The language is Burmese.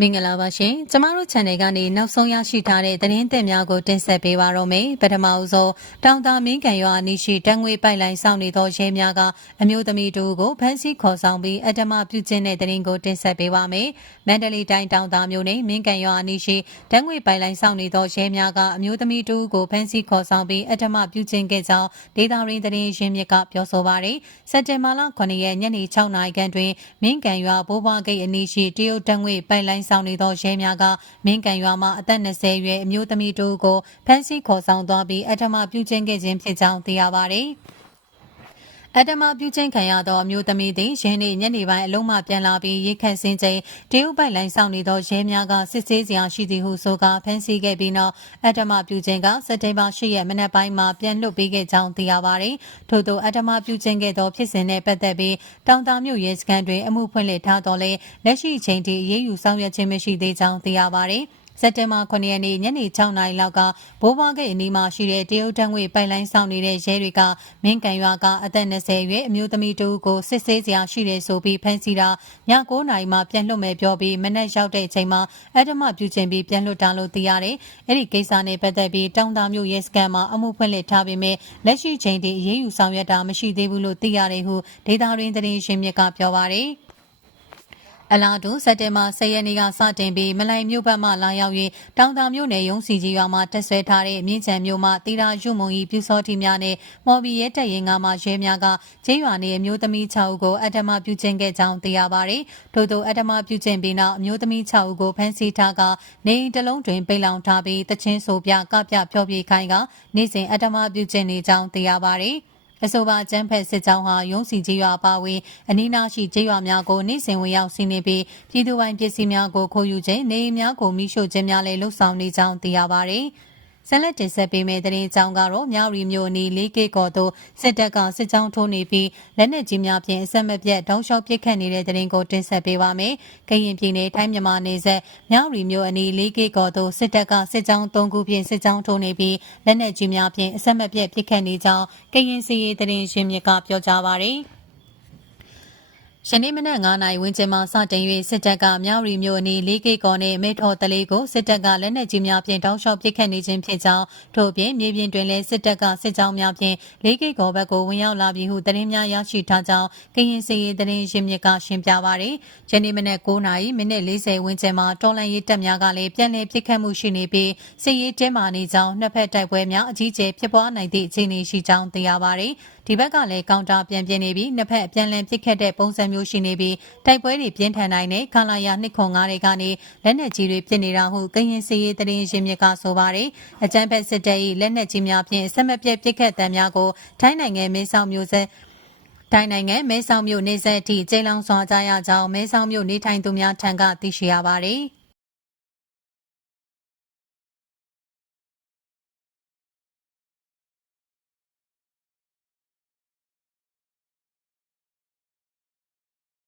မင်္ဂလာပါရှင်ကျမတို့ channel ကနေနောက်ဆုံးရရှိထားတဲ့သတင်းသစ်များကိုတင်ဆက်ပေးပါရမယ်ပထမအဆုံးတောင်တာမင်းကန်ရွာအနီးရှိတန်းငွေပိုက်လိုင်းစောင့်နေသောရဲများကအမျိုးသမီးတို့ကိုဖမ်းဆီးခေါ်ဆောင်ပြီးအတ္တမပြုကျင့်တဲ့သတင်းကိုတင်ဆက်ပေးပါမယ်မန္တလေးတိုင်းတောင်တာမြို့နယ်မင်းကန်ရွာအနီးရှိတန်းငွေပိုက်လိုင်းစောင့်နေသောရဲများကအမျိုးသမီးတို့ကိုဖမ်းဆီးခေါ်ဆောင်ပြီးအတ္တမပြုကျင့်ခဲ့ကြောင်းဒေတာရင်းသတင်းရင်းမြစ်ကပြောဆိုပါတယ်စက်တင်ဘာလ9ရက်ညနေ6နာရီခန့်တွင်မင်းကန်ရွာဘိုးဘွားဂိတ်အနီးရှိတရုတ်တန်းငွေပိုက်လိုင်းဆောင်နေသောရဲများကမင်းကန်ရွာမှအသက်20အရွယ်အမျိုးသမီးတို့ကိုဖမ်းဆီးခေါ်ဆောင်သွားပြီးအထမပြုကျင့်ခဲ့ခြင်းဖြစ်ကြောင်းသိရပါတယ်။ အတမပြုချင်းခံရသောအမျိုးသမီးသည်ရင်းနှင့်ညနေပိုင်းအလုံးမှပြန်လာပြီးရိတ်ခတ်စင်းချိန်တရုတ်ပိုက်လိုင်းဆောင်နေသောရဲများကစစ်ဆေးစရာရှိသည်ဟုဆိုကာဖမ်းဆီးခဲ့ပြီးနောက်အတမပြုချင်းကစက်တင်ဘာ10ရက်မနက်ပိုင်းမှာပြန်လွတ်ပေးခဲ့ကြောင်းသိရပါတယ်။ထို့သောအတမပြုချင်းခဲ့သောဖြစ်စဉ်နဲ့ပတ်သက်ပြီးတောင်တာမြို့ရဲစခန်းတွင်အမှုဖွင့်လှစ်ထားတော်လဲလက်ရှိအချိန်ထိအရေးယူဆောင်ရွက်ခြင်းမရှိသေးကြောင်းသိရပါတယ်။ စက်တင်ဘာ9ရက်နေ့ညနေ6နာရီလောက်ကဘိုးဘွားဂိတ်အနီးမှာရှိတဲ့တရုတ်တန်းငွေပိုက်လိုင်းဆောင်နေတဲ့ရဲတွေကမင်းကန်ရွာကအသက်20ရွယ်အမျိုးသမီးတူကိုစစ်ဆေးစရာရှိတယ်ဆိုပြီးဖမ်းဆီးတာည9နာရီမှပြန်လွတ်မယ်ပြောပြီးမနက်ရောက်တဲ့အချိန်မှာအဓမ္မပြုကျင့်ပြီးပြန်လွတ်တာလို့သိရတယ်။အဲ့ဒီကိစ္စနဲ့ပတ်သက်ပြီးတောင်တာမြို့ရဲစခန်းမှာအမှုဖွင့်လှစ်ထားပေမဲ့လက်ရှိချိန်ထိအရေးယူဆောင်ရွက်တာမရှိသေးဘူးလို့သိရတယ်ဟုဒေတာရင်းသတင်းရှင်မြစ်ကပြောပါတယ်။ အလားတူစက်တင်ဘာ10ရက်နေ့ကစတင်ပြီးမလိုင်မြို့ဘက်မှလာရောက်၍တောင်တာမြို့နယ်ရုံးစီကြီးရွာမှာတက်ဆွဲထားတဲ့မြင်းချံမြို့မှတီရာရုံမုံကြီးပြူစောတိများနဲ့မော်ဘီရဲတပ်ရင်ကမှရဲများကကျေးရွာနေအမျိုးသမီး6ဦးကိုအတ္တမပြုကျင့်ခဲ့ကြောင်းသိရပါတယ်။ထို့သောအတ္တမပြုကျင့်ပြီးနောက်အမျိုးသမီး6ဦးကိုဖမ်းဆီးထားကနေအိမ်တစ်လုံးတွင်ပိတ်လောင်ထားပြီးတချင်းဆိုပြကပြဖျော်ဖြေခိုင်းကနေ့စဉ်အတ္တမပြုကျင့်နေကြောင်းသိရပါတယ်။ အဆိုပါကျန်းဖက်စစ်ကြောင်းဟာရုံးစီကြီးရွာပါဝင်အနီးနားရှိကျေးရွာများကိုနေ့စဉ်ဝင်ရောက်စီးနှင်ပြီးပြည်သူပိုင်ပစ္စည်းများကိုခိုးယူခြင်းနေအိမ်များကိုမိရှို့ခြင်းများလည်းလှုပ်ဆောင်နေကြောင်းသိရပါဗျ။ ဆက်လက်တင်ဆက်ပေးမယ့်သတင်းကြောင်းကတော့မြောက်ရီမြို့နီလေးကေကော်တို့စစ်တပ်ကစစ်ကြောင်းထိုးနေပြီးလက်နက်ကြီးများဖြင့်အဆက်မပြတ်တောင်းလျှောက်ပစ်ခတ်နေတဲ့သတင်းကိုတင်ဆက်ပေးပါမယ်။ကရင်ပြည်နယ်ထိုင်းမြန်မာနယ်စပ်မြောက်ရီမြို့အနီးလေးကေကော်တို့စစ်တပ်ကစစ်ကြောင်း၃ခုဖြင့်စစ်ကြောင်းထိုးနေပြီးလက်နက်ကြီးများဖြင့်အဆက်မပြတ်ပစ်ခတ်နေကြောင်းကရင်စီရေးသတင်းရင်းမြစ်ကပြောကြားပါရယ်။ ယနေ့မနက်9နာရီဝန်းကျင်မှာစတင်၍စစ်တပ်ကမြောက်ရီမြို့အနီးလေးကိကော်နဲ့မေထော်တလေးကိုစစ်တပ်ကလက်နက်ကြီးများဖြင့်တောင်းလျှောက်ပစ်ခတ်နေခြင်းဖြစ်ကြောင်းထို့ပြင်မြေပြင်တွင်လည်းစစ်တပ်ကစစ်ကြောင်းများဖြင့်လေးကိကော်ဘက်ကိုဝင်ရောက်လာပြီးဟုသတင်းများရရှိထားကြောင်းကရင်စီရေးသတင်းရင်းမြစ်ကရှင်းပြပါရယ်ယနေ့မနက်9နာရီမိနစ်40ဝန်းကျင်မှာတော်လန်ရေးတပ်များကလည်းပြန်လည်ပစ်ခတ်မှုရှိနေပြီးစစ်ရေးတင်းမာနေကြောင်းနှစ်ဖက်တိုက်ပွဲများအကြီးအကျယ်ဖြစ်ပွားနိုင်သည့်အခြေအနေရှိကြောင်းသိရပါရယ် ဒီဘက်ကလည်းကောင်တာပြန်ပြင်းနေပြီးနှစ်ဖက်အပြန်လည်ပစ်ခတ်တဲ့ပုံစံမျိုးရှိနေပြီးတိုက်ပွဲတွေပြင်းထန်နိုင်တဲ့ခလာယာ2ခွန်9တွေကနေလက်နက်ကြီးတွေပြစ်နေတာဟုကရင်စီရေးတရင်ရင်းမြစ်ကဆိုပါတယ်အကြမ်းဖက်စစ်တပ်၏လက်နက်ကြီးများဖြင့်ဆက်မပြတ်ပစ်ခတ်တံများကိုထိုင်းနိုင်ငံမင်းဆောင်မျိုးဆက်တိုင်းနိုင်ငံမဲဆောက်မြို့နေဆက်အထိကျိန်လောင်စွာကြရကြောင်းမဲဆောက်မြို့နေထိုင်သူများထံကသိရှိရပါတယ်။